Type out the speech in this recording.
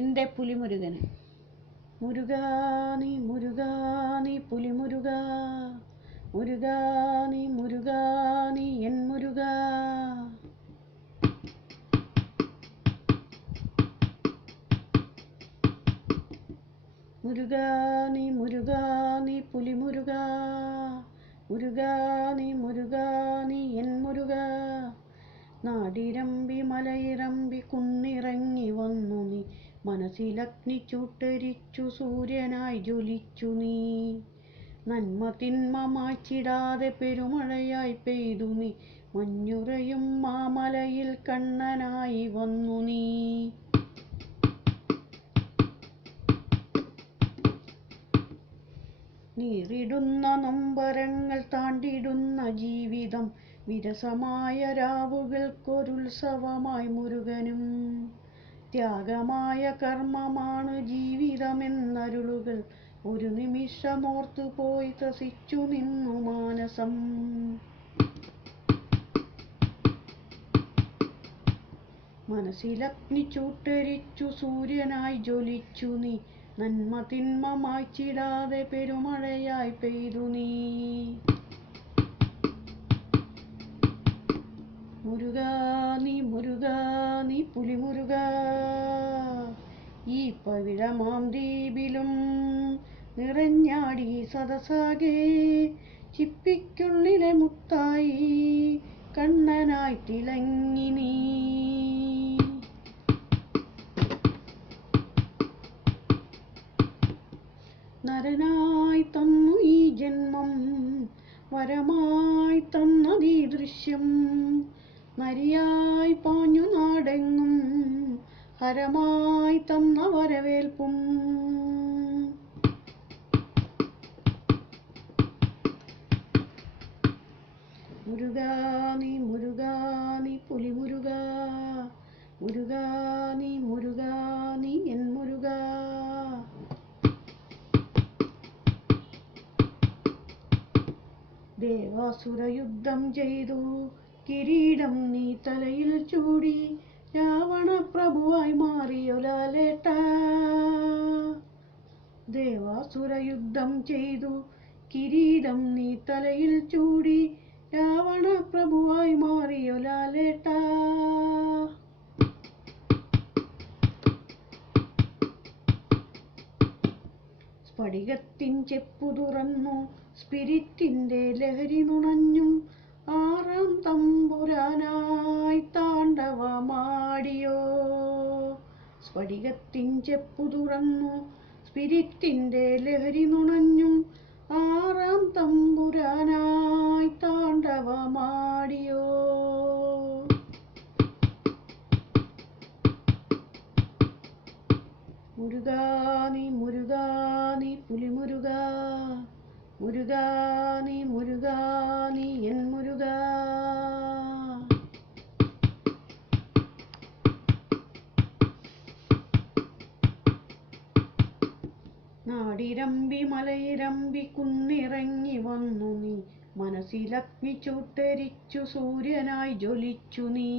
എൻ്റെ പുലിമുരുകന്. മുരുകാ നീ മുരുകാ നീ പുലിമുരുകാ, മുരുകാ നീ മുരുകാ നീ എൻ മുരുകാ. മുരുകാ നീ മുരുകാ നീ പുലിമുരുകാ, മുരുകാ നീ മുരുകാ നീ എൻ മുരുകാ. നാടിരമ്പി മലയിറമ്പി കുന്നിറങ്ങി വന്നു നീ, മനസ്സിലഗ്നി ചൂട്ടരിച്ചു സൂര്യനായി ജ്വലിച്ചു നീ. നന്മ തിന്മ മായ്ച്ചിടാതെ പെരുമഴയായി പെയ്തു നീ, മഞ്ഞുറയും മാമലയിൽ കണ്ണനായി വന്നു നീ. നീറിടുന്ന നൊമ്പരങ്ങൾ താണ്ടിടുന്ന ജീവിതം, വിരസമായ രാവുകൾക്കൊരുത്സവമായി മുരുകനും. ത്യാഗമായ കർമ്മമാണ് ജീവിതമെന്നരുളുകൾ, ഒരു നിമിഷമോർത്തുപോയി ത്രസിച്ചു നിന്നു മാനസം. മനസ്സിലഗ്നി ചൂട്ടരിച്ചു സൂര്യനായി ജ്വലിച്ചു നീ, നന്മ തിന്മ മായ്ച്ചിടാതെ പെരുമഴയായി പെയ്തു നീ. മുരുകാ നീ മുരുകാ നീ പുലിമുരുകാ, ഈ പവിഴമാം ദ്വീപിലും നിറഞ്ഞാടി സദസാകെ. ചിപ്പിക്കുള്ളിലെ മുത്തായി കണ്ണനായി തിളങ്ങി നീ. നരനായി തന്നു ഈ ജന്മം, വരമായി തന്നതീ ദൃശ്യം. നരിയായി പാഞ്ഞു നാടെങ്ങും, ഹരമായി തന്ന വരവേൽപ്പും. മുരുകാ നീ മുരുകാ നീ പുലിമുരുകാ, മുരുകാ നീ മുരുകാ നീ എൻ മുരുകാ. ദേവാസുരയുദ്ധം ചെയ്തു കിരീടം നീ തലയിൽ ചൂടി, രാവണ പ്രഭുവായി മാറിയൊലാലേട്ട. ദേവാസുരയുദ്ധം ചെയ്തു കിരീടം നീ തലയിൽ ചൂടി, രാവണ പ്രഭുവായി മാറിയൊലാലേട്ട. സ്ഫടികത്തിൻ ചെപ്പു തുറന്നു സ്പിരിറ്റിന്റെ ലഹരി നുണഞ്ഞു, ആറാം തമ്പുരാനായി താണ്ഡവമാടിയോ. സ്ഫടികത്തിൻ ചെപ്പു തുറന്നു സ്പിരിറ്റിന്റെ ലഹരി നുണഞ്ഞു, ആറാം തമ്പുരാനായി താണ്ഡവമാടിയോ. മുരുകാ നീ മുരുകാ നീ പുലിമുരുകാ, മുരുകാ നീ മുരുകാ നീ എൻ മുരുകാ. നാടിരമ്പി മലയിരമ്പി കുന്നിറങ്ങി വന്നു നീ, മനസ്സിലഗ്നി ചൂട്ടരിച്ചു സൂര്യനായി ജ്വലിച്ചു നീ.